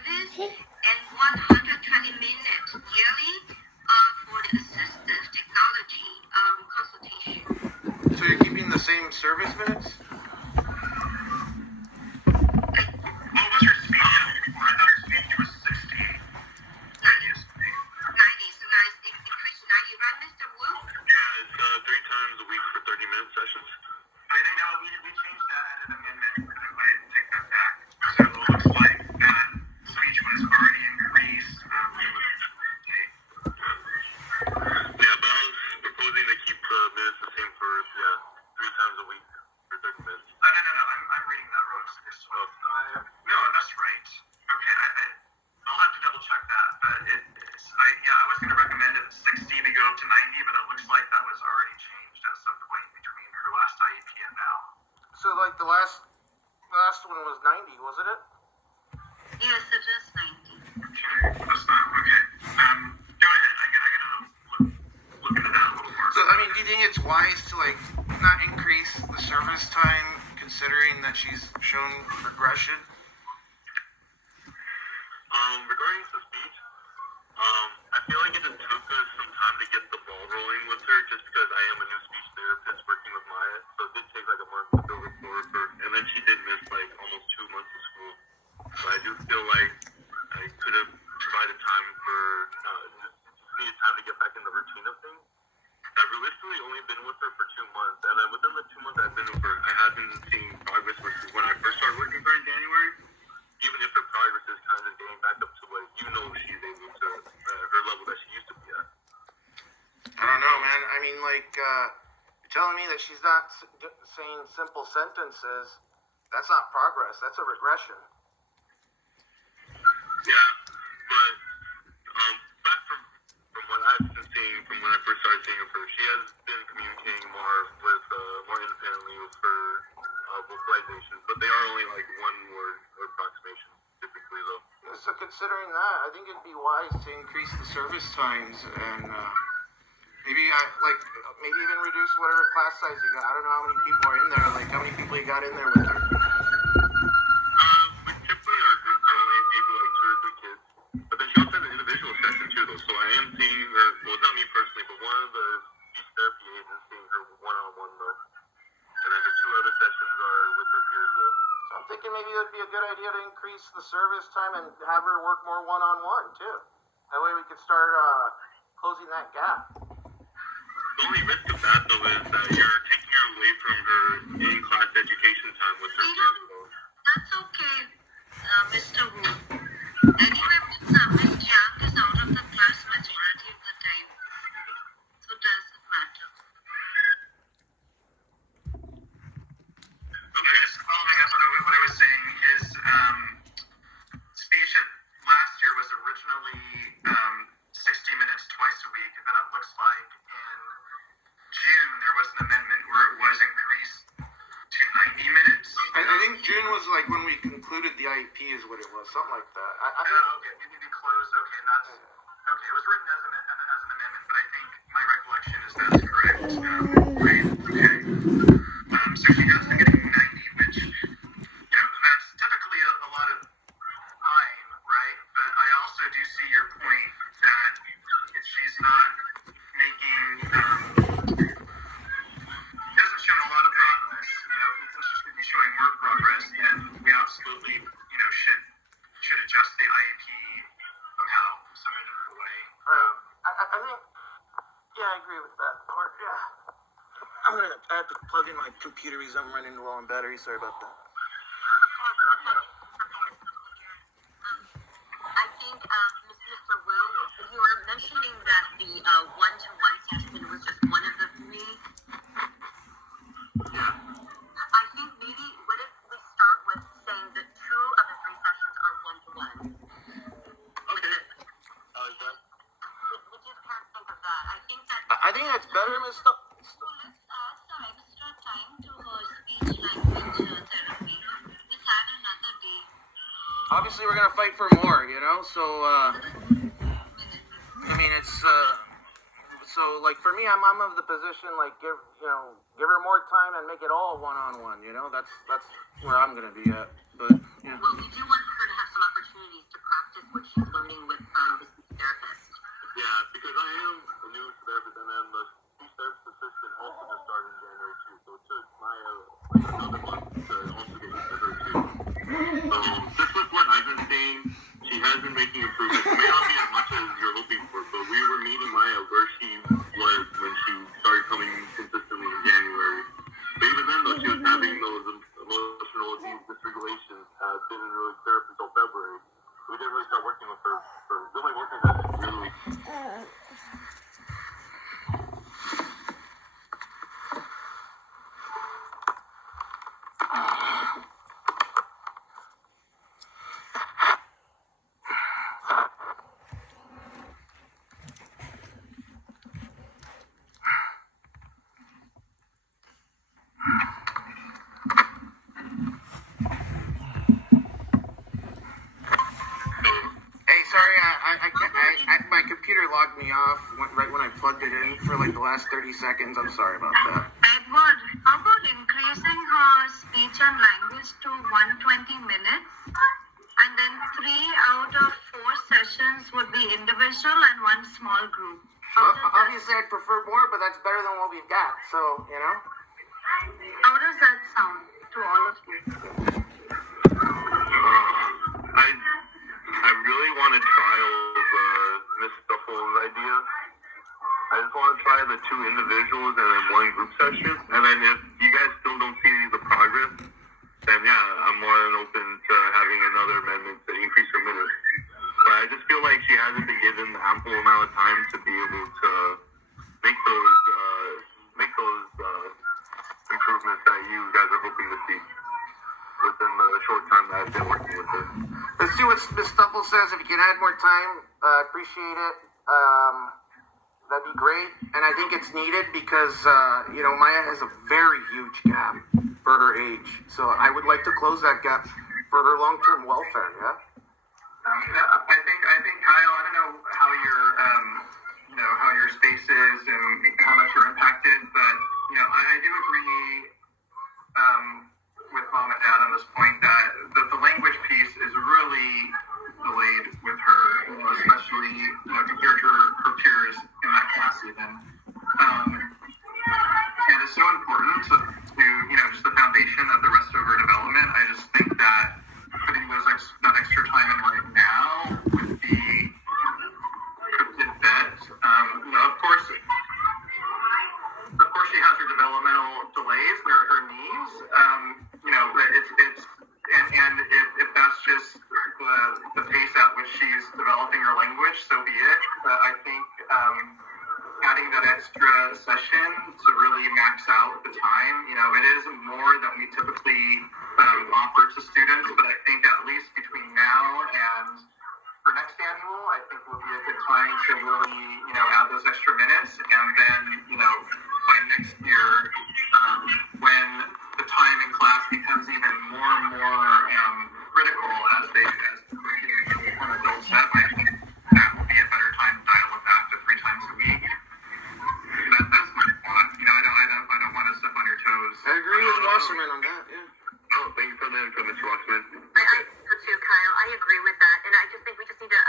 service and 120 minutes yearly for the assistive technology consultation. So you're keeping the same service minutes? What was your speech before? I thought your speech was 60. 90 is big. 90, so now it's increased to 90, right, Mr. Wu? Yeah, it's 3 times a week for 30-minute sessions. I know we changed that at an amendment. I take that back. So it looks like that speech was already increased. Yeah, but I was proposing to keep the minutes the same for 3 times a week for 30 minutes. No. I'm reading that wrong. No, that's right. Okay, I'll have to double check that. But I was going to recommend it 60 to go up to 90, but it looks like that was already changed at some point between her last IEP and now. So like the last one was 90, wasn't it? Yes, it is 90. Okay, that's not okay. Go ahead. I'm gonna look into that a little more. So I mean, do you think it's wise to like not increase the service time considering that she's shown regression? Regarding the speech, I feel like it just took us some time to get the ball rolling with her, just because I am a new speech therapist working with Maya, so it did take like a month to build rapport with her, and then she did miss like almost 2 months of school. So I do feel like I could have provided time for just needed time to get back in the routine of things. I've realistically only been with her for 2 months, and then within the 2 months I've been with her, I have been seeing progress versus when I first started working with her in January. Even if the progress is kind of getting back up to what she's able to, her level that she used to be at. I don't know, man. I mean, like, you're telling me that she's not saying simple sentences. That's not progress. That's a regression. Yeah, but back from what I've been seeing, from when I first started seeing her, she has been communicating more independently with her vocalizations, but they are only like one word approximations typically, though. So considering that, I think it'd be wise to increase the service times and maybe even reduce whatever class size you got. I don't know how many people are in there. Like how many people you got in there with her? Typically our groups are only maybe like 2 or 3 kids, but then she also has an individual session too, though. So I am seeing her. Well, not me personally, but one of the speech therapy aides is seeing her one-on-one though, and then the 2 other sessions are with her peers though. So I'm thinking maybe it would be a good idea to increase the service time and have her work more one-on-one too. That way we could start closing that gap. The only risk of that though is that you're taking her away from her in-class education time with her peers. That's okay, Mr. Wu. Anyway, Miss Jiang is out of the class majority of the time, so does it matter? Okay, so following up on what I was saying is speech last year was originally 60 minutes twice a week, and then it looks like in June there was an amendment where it was increased to 90 minutes. I think June was like when we concluded the IEP is what it was, something like that. Okay, maybe we closed. Okay, it was written as an amendment, but I think my recollection is that's correct. Right. Okay. So she has been getting 90, which that's typically a lot of time, right? But I also do see your point that if she's not making hasn't shown a lot of progress, if you think she's going to be showing more progress, then we absolutely, should adjust the IEP somehow, some meaningful way. I think, I agree with that. I have to plug in my computer because I'm running low on battery. Sorry about that. I think, Mr. Wu, you were mentioning that the one-to-one session was just one of the 3. Yeah. I think maybe what if we start with saying that 2 of the 3 sessions are one-to-one? Okay. We just can't think of that. I think that's better, Mr. So let's add some extra time to her speech language therapy. Let's add another day. Obviously, we're gonna fight for more, So, I mean, it's so like for me, I'm of the position like give her more time and make it all one-on-one. That's where I'm gonna be at. But Well, we do want her to have some opportunity opportunities to practice what she's learning with the speech therapist. Yeah, because I am a new therapist, and then the speech therapist assistant also just started in January too. So it took Maya like another month to also get used to her too. So just with what I've been seeing, she has been making improvements. It may not be as much as you're hoping for, but we were meeting Maya where she was when she started coming consistently in January. But even then, though, she was having those emotional dysregulations that didn't really clear up until February. We didn't really start working with her for really working with her really. Hey, sorry, my computer logged me off right when I plugged it in for like the last 30 seconds. I'm sorry about that. Edward, how about increasing her speech and language to 120 minutes? And then 3 out of 4 sessions would be individual and 1 small group. Obviously, I'd prefer more, but that's better than what we've got. So, you know. How does that sound to all of you? I really want to trial Miss Duffle's idea. I just want to try the 2 individuals and then 1 group session. And then if you guys still don't see the progress, then yeah, I'm more than open to having another amendment to increase her minutes. But I just feel like she hasn't been given the ample amount of time to be able to make those improvements that you guys are hoping to see within the short time that I've been working with her. Let's see what Miss Stuffle says. If you can add more time, appreciate it. That'd be great. And I think it's needed because, Maya has a very huge gap for her age. So I would like to close that gap for her long-term welfare, yeah? I think Kyle, I don't know how your space is and how much you're impacted, but, I do agree with mom and dad on this point that the language piece is really delayed with her, especially compared to her peers in that class even. And it's so important to just the foundation of the rest of her development. I just think that putting that extra time in right now would be a good bet. Of course she has her developmental delays, her knees. If that's just the pace at which she's developing her language, so be it. But I think adding that extra session to really max out the time, it is more than we typically offer to students. But I think at least between now and for next annual, I think will be a good time to really, add those extra minutes. And then, by next year, when the time in class becomes even more and more critical as the curriculum become adult set, I think that will be a better time to dial it back to 3 times a week. That's my thought. I don't want to step on your toes. I agree with Wasserman on that, yeah. Oh, thank you for the input, Mr. Rossman. I think so too, Kyle. I agree with that. And I just think we just need to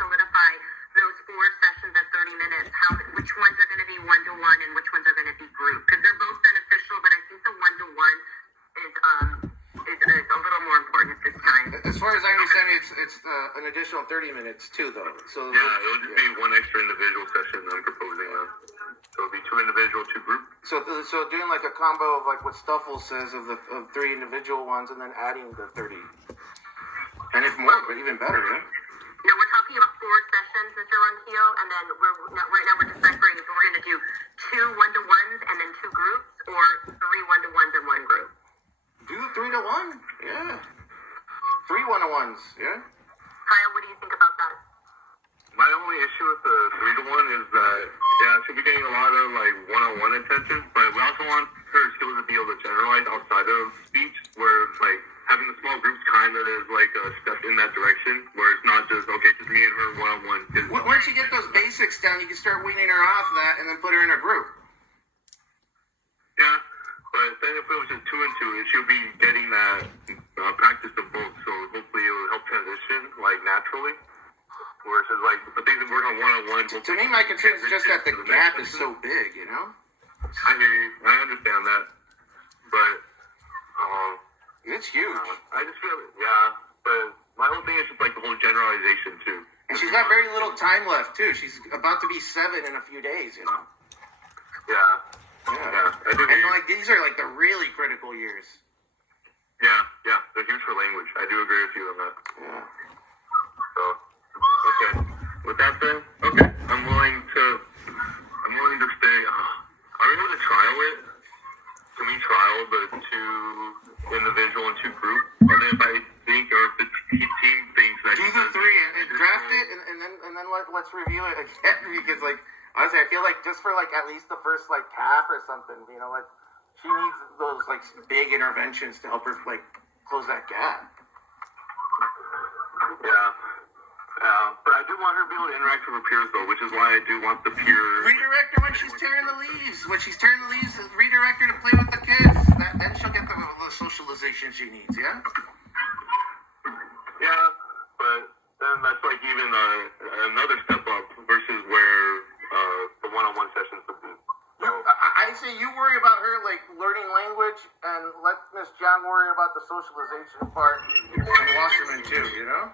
solidify those 4 sessions at 30 minutes. Which ones are going to be one-to-one and which ones are going to be group? Because they're both beneficial, but I think the one-to-one is a little more important this time. As far as I understand, it's an additional 30 minutes too, though. So Yeah, it'll just be 1 extra individual session I'm proposing. So it'll be 2 individual, 2 group. So doing like a combo of like what Stuffle says of 3 individual ones and then adding the 30. And if more, but even better, yeah? No, we're talking about 4 sessions, Mr. Ronquillo, and then right now we're deciphering if we're going to do 2 one-to-ones and then 2 groups, or 3 one-to-ones and 1 group. Do the 3-to-1, yeah. 3 1-to-1s, yeah? Kyle, what do you think about that? My only issue with the 3-to-1 is that, she'll be getting a lot of, one-on-one attention, but we also want her skills to be able to generalize outside of speech, where, having the small groups kind of is, a step in that direction, where it's not just, okay, just me and her one-on-one. Once you get those basics down, you can start weaning her off that and then put her in a group. Yeah, But then if it was just 2 and 2, she'll be getting that practice of both. So hopefully it will help transition like naturally. Versus like the things that work on one-on-one. To me, my concern is just that the gap is so big, you know? I hear you. I understand that. But It's huge. I just feel but my whole thing is just like the whole generalization too. And she's got very little time left, too. She's about to be 7 in a few days, you know? Yeah. Yeah. I do. And, like, these are, like, the really critical years. Yeah. They're huge for language. I do agree with you on that. Yeah. So, okay. With that said, okay. I'm willing to stay. Are we able to trial it? Can we trial the 2 individual and 2 group? And then if I think, or if the team thinks that... Do the 3 and draft it, and then let's review it again, because, like, honestly, I feel like just for, like, at least the first, like, half or something, you know, like, she needs those, like, big interventions to help her, like, close that gap. Yeah. But I do want her to be able to interact with her peers, though, which is why I do want the peer... Redirect her when she's tearing the leaves. When she's tearing the leaves, redirect her to play with the kids. Then she'll get the socialization she needs, yeah? Yeah, but then that's like even another step up versus where the one-on-one sessions would be. I say you worry about her, like, learning language, and let Miss John worry about the socialization part, and Wasserman, too, you know?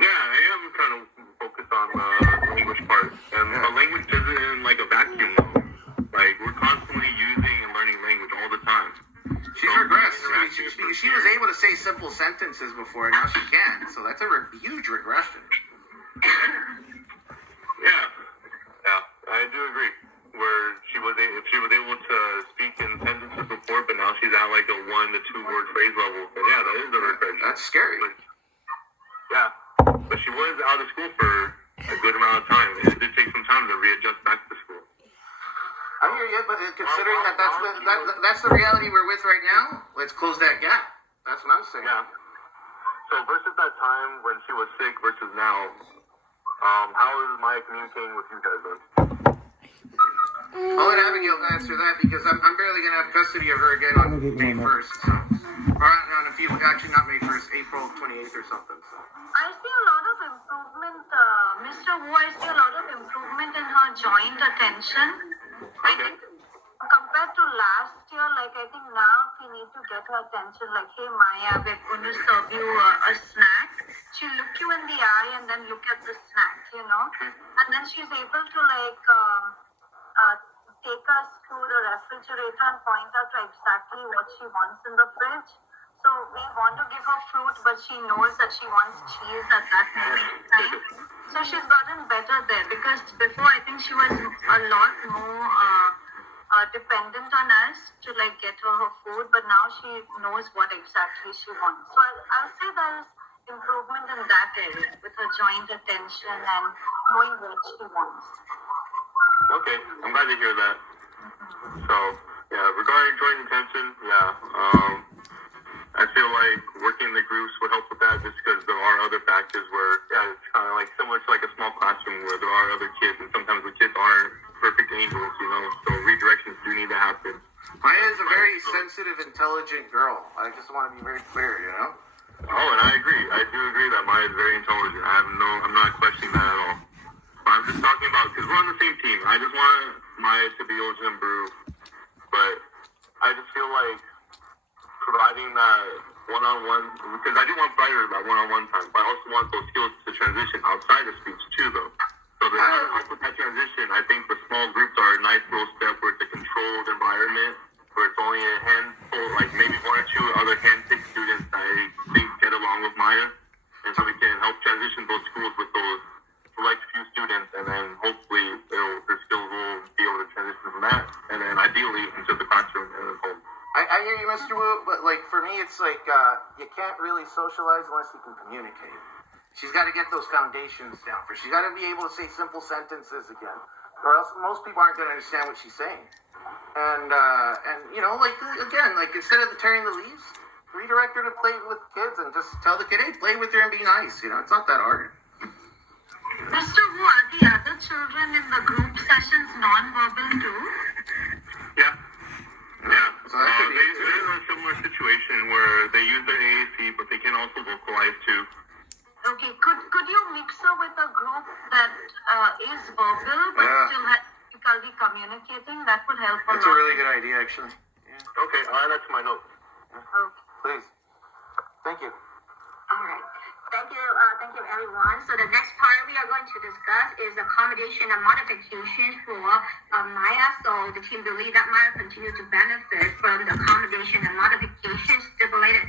Yeah, I am kind of focused on the language part. And the language isn't in, like, a vacuum, though. Like, we're constantly using and learning language all the time. She's regressed. I mean, she was able to say simple sentences before, and now she can't. So that's a huge regression. Yeah, I do agree. Where if she was able to speak in sentences before, but now she's at like a 1 to 2 word phrase level. But yeah, that is a regression. That's scary. But she was out of school for a good amount of time. It did take some time to readjust back to school. I hear you, but considering that's the reality we're with right now, let's close that gap. That's what I'm saying. Yeah. So versus that time when she was sick versus now, how is Maya communicating with you guys then? I'll let Abigail answer that because I'm barely going to have custody of her again on May 1st. So. Or on a few, actually not May 1st, April 28th or something. So. I see a lot of improvement, Mr. Wu, I see a lot of improvement in her joint attention. I think compared to last year, like I think now we need to get her attention, like, hey Maya, we're going to serve you a snack. She'll look you in the eye and then look at the snack, you know. And then she's able to like take us to the refrigerator and point out exactly what she wants in the fridge. So we want to give her fruit, but she knows that she wants cheese at that moment in time. So she's gotten better there because before I think she was a lot more dependent on us to like get her food, but now she knows what exactly she wants. So I'll say there's improvement in that area with her joint attention and knowing what she wants. Okay, I'm glad to hear that. So, yeah, regarding joint attention, I feel like working in the groups would help with that just because there are other factors where, it's kind of like similar to like a small classroom where there are other kids and sometimes the kids aren't perfect angels, you know, so redirections do need to happen. Maya is a very sensitive, intelligent girl. I just want to be very clear, you know? Oh, and I agree. I do agree that Maya is very intelligent. I'm not questioning that at all. But I'm just talking about, because we're on the same team. I just want Maya to be able to improve. But I just feel like providing that one-on-one, because I do want brighter that one-on-one time, but I also want those skills to transition outside of speech too, though. So to help with that transition, I think the small groups are a nice little step where it's a controlled environment, where it's only a handful, like maybe 1 or 2 other hand-picked students that I think get along with Maya, and so we can help transition those schools with those select few students, and then hopefully their skills will be able to transition from that, and then ideally into the classroom and then home. I hear you, Mr. Wu, but like for me, it's like you can't really socialize unless you can communicate. She's got to get those foundations down first. She's got to be able to say simple sentences again, or else most people aren't going to understand what she's saying. And you know, like again, like instead of tearing the leaves, redirect her to play with kids and just tell the kid, hey, play with her and be nice. You know, it's not that hard. Mr. Wu, are the other children in the group sessions non-verbal too? Yeah. Yeah. So that could be it, too. They're in a similar situation where they use their AAC, but they can also vocalize too. Okay, could you mix her with a group that is verbal but Yeah. still has difficulty communicating? That would help a That's a lot. really good idea, actually. Yeah. Okay, I'll add that to my notes. Okay. Please. Thank you. All right. Thank you everyone. So the next part we are going to discuss is accommodation and modifications for Maya. So the team believe that Maya continue to benefit from the accommodation and modifications stipulated